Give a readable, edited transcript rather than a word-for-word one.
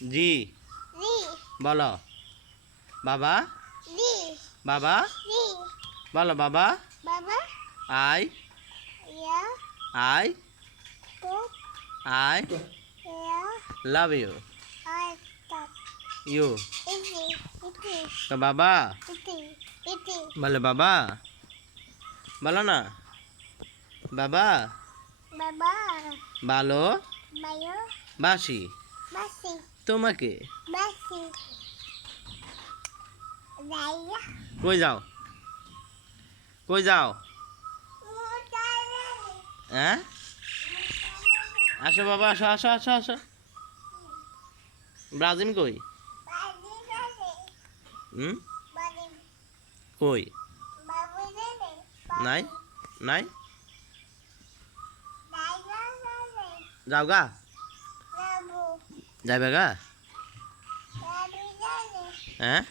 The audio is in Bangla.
জি জি বলো বাবা জি বাবা জি বলো বাবা বাবা আই ইয়া আই তো আই ইয়া লাভ ইউ আই তাত ইউ ইতি ইতি তো বাবা ইতি ইতি বলো বাবা বলো না বাবা বাবা ভালো বায়ো বাসি বাসি তোমাকে বাসি রাইয়া কই যাও কই যাও হ্যাঁ আসো বাবা আসো আসো আসো আসো ব্রাজিল কই হুম কই নাই নাই যাও গা যাবে গা হ্যাঁ